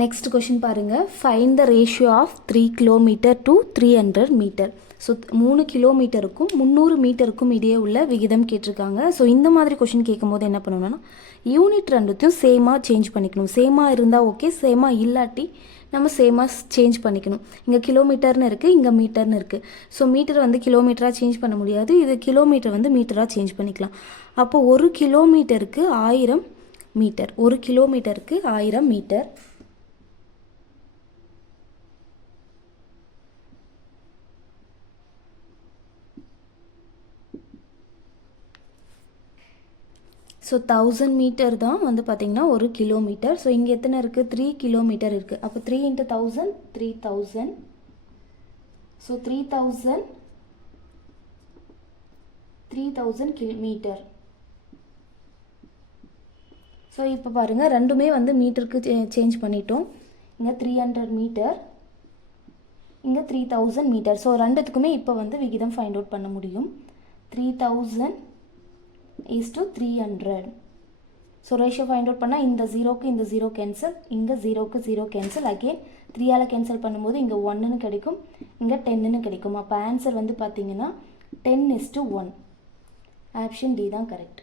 Next question பாருங்கள். Find the ratio of 3 kilometre to 300 metre. So 3 கிலோமீட்டருக்கும் 300 மீட்டருக்கும் இடையே உள்ள விகிதம் கேட்டிருக்காங்க. ஸோ இந்த மாதிரி கொஷின் கேட்கும்போது என்ன பண்ணணும்னா யூனிட் ரெண்டுத்தையும் சேமாக சேஞ்ச் பண்ணிக்கணும். சேமாக இருந்தால் ஓகே, சேமாக இல்லாட்டி நம்ம சேமாக சேஞ்ச் பண்ணிக்கணும். இங்கே கிலோமீட்டர்னு இருக்குது, இங்கே மீட்டர்னு இருக்குது. ஸோ மீட்டர் வந்து கிலோமீட்டராக சேஞ்ச் பண்ண முடியாது, இது கிலோமீட்டர் வந்து மீட்டராக சேஞ்ச் பண்ணிக்கலாம். அப்போ 1 கிலோமீட்டருக்கு 1000 மீட்டர், 1 கிலோமீட்டருக்கு 1000 மீட்டர். ஸோ 1000 மீட்டர் தான் வந்து பார்த்திங்கன்னா 1 கிலோமீட்டர். ஸோ இங்கே எத்தனை இருக்குது? 3 கிலோமீட்டர் இருக்குது. அப்போ 3 × 1000 3000. So 3000 metre. ஸோ இப்போ பாருங்கள், ரெண்டுமே வந்து மீட்டருக்கு சேஞ்ச் பண்ணிட்டோம். இங்கே 300 மீட்டர், இங்கே 3000 மீட்டர். ஸோ ரெண்டுத்துக்குமே இப்போ வந்து விகிதம் ஃபைண்ட் அவுட் பண்ண முடியும். 3000 is to 300. So ratio find out பண்ணால் இந்த 0க்கு இந்த 0 கேன்சல், இங்கே 0க்கு 0 கேன்சல். அகெயின் 3ஆல் கேன்சல் பண்ணும்போது இங்கே 1ன்னு கிடைக்கும், இங்கே 10ன்னு கிடைக்கும். அப்போ ஆன்சர் வந்து பார்த்தீங்கன்னா 10:1. ஆப்ஷன் டி தான் கரெக்ட்.